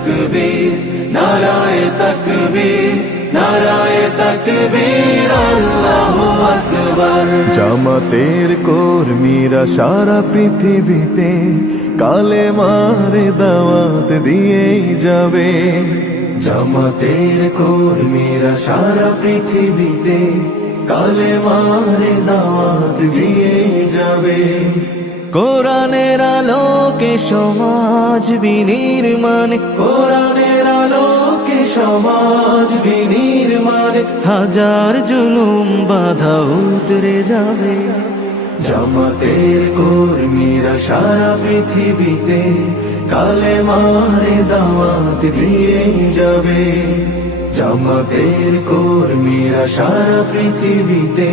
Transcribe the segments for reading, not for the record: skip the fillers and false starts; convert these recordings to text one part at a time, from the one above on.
তাকবীর নারায়ে তাকবীর নারায়ে তাকবীর আল্লাহু আকবার। জামাতের কর্মীরা সারা পৃথিবীতে কালেমার দাওয়াত দিয়েই যাবে। জামাতের কর্মীরা সারা পৃথিবীতে কালেমার দাওয়াত দিয়েই যাবে। কোরআনের আলোকে সমাজ বিনির্মাণ, কোরআনের আলোকে সমাজ বিনির্মাণ, হাজার জুলুম বাধা উতরে যাবে। জামাতের কর্মীরা সারা পৃথিবীতে কালেমার দাওয়াত দিয়েই যাবে। জামাতের কর্মীরা সারা পৃথিবীতে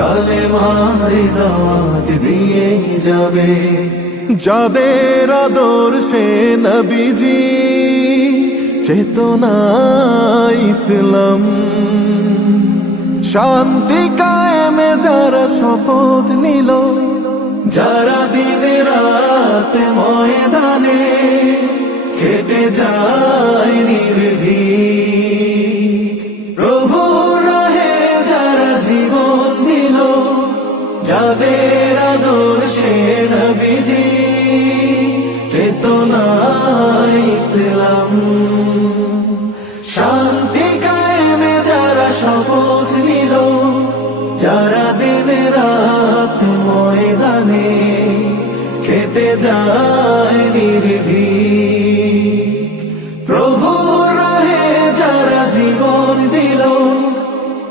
কালেমার দাওয়াত দিয়েই যাবে। যাদের আদর্শে নবীজি চেতনা ইসলাম, শান্তি কায়েমে যারা শপথ নিল, যারা দিনে রাত ময়দানে খেটে যায় নির্ভীক, প্রভুর রাহে যারা জীবন দিল, যাদের আদর্শে নবীজি চেতনা ইসলাম, শান্তি কায়েমে যারা শপথ নিল, যারা দিন রাত ময়দানে খেটে যায় নির্ভীক, প্রভুর রাহে যারা জীবন দিল,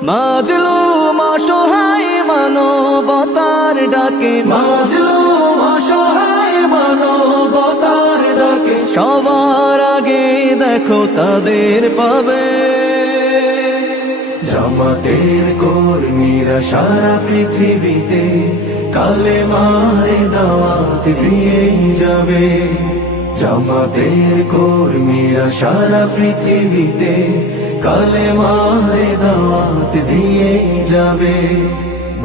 মাজলুম অসহায় মানবতার ডাকে, মাজলুম অসহায় মানবতার ডাকে, সবার আগে দেখো তাদের পাবে। জামাতের কর্মীরা সারা পৃথিবীতে কালেমার দাওয়াত দিয়েই যাবে। জামাতের কর্মীরা সারা পৃথিবীতে কালেমার দাওয়াত দিয়েই যাবে।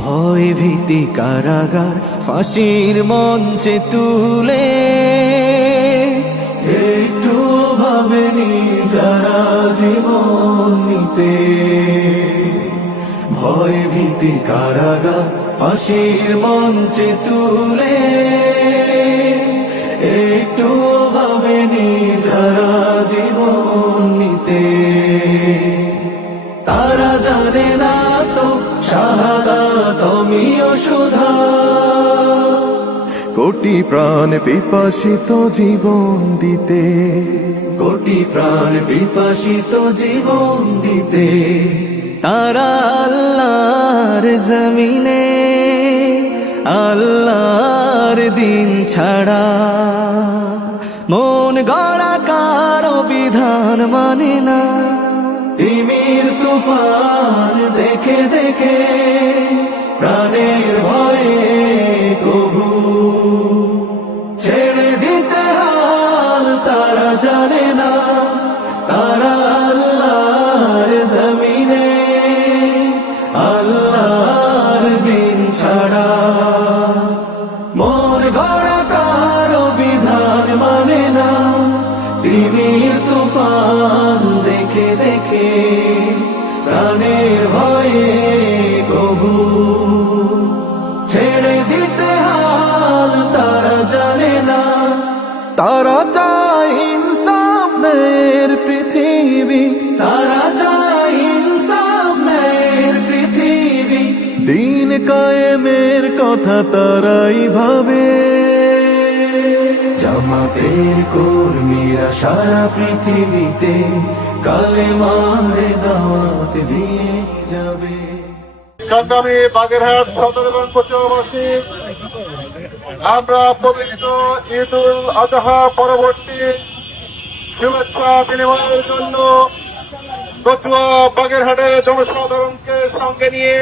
ভয় ভীতি কারাগার ফাঁসির মঞ্চে তুলে, একটু ভাবেনি যারা জীবন নিতে, ভয় ভীতি কারাগার ফাঁসির মঞ্চে তুলে, একটু ভাবেনি যারা জীবন নিতে। তারা জানে না তো শাহাদাত অমিয় সুধা, কোটি প্রাণ পিপাসিত জীবন দিতে, কোটি প্রাণ বিপাসিত জীবন দিতে। তারা আল্লাহর জমিনে আল্লাহর দিন ছাড়া মন গড়া কারো বিধান মানে না। তিমির তুফান দেখে দেখে প্রাণের ভয়ে কবু ছেড়ে দিতে হাল তারা জানে না। তারা আল্লাহর জমিনে আল্লাহর দিন ছাড়া মন গড়া কারো বিধান মানে না। তিমির তুফান দেখে দেখে প্রাণের ভয়ে কবু ছেড়ে দিতে হাল তারা জানে না। তারা চায় ইনসাফ ন্যায়ের পৃথিবী, তারা চায় ইনসাফ ন্যায়ের পৃথিবী, দিন কায়েমের কথা তারাই ভাবে। জামাতের কর্মীরা সারা পৃথিবীতে কালেমার দাওয়াত দিয়ে যাবে। সংগ্রামী বাগেরহাট সদরগঞ্জ কচুয়াবাসী, আমরা পবিত্র ঈদ উল আজহা পরবর্তী শুভেচ্ছা বিনিময়ের জন্য কচুয়া বাগেরহাটের জনসাধারণকে সঙ্গে নিয়ে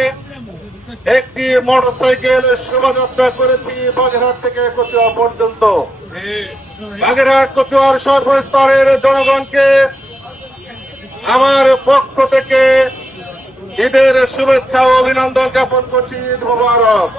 একটি মোটরসাইকেল শোভাযাত্রা করেছি বাগেরহাট থেকে কচুয়া পর্যন্ত। বাগেরহাট কচুয়ার সর্বস্তরের জনগণকে আমার পক্ষ থেকে ঈদের শুভেচ্ছা ও অভিনন্দন জ্ঞাপন করছি। ঈদ মোবারক।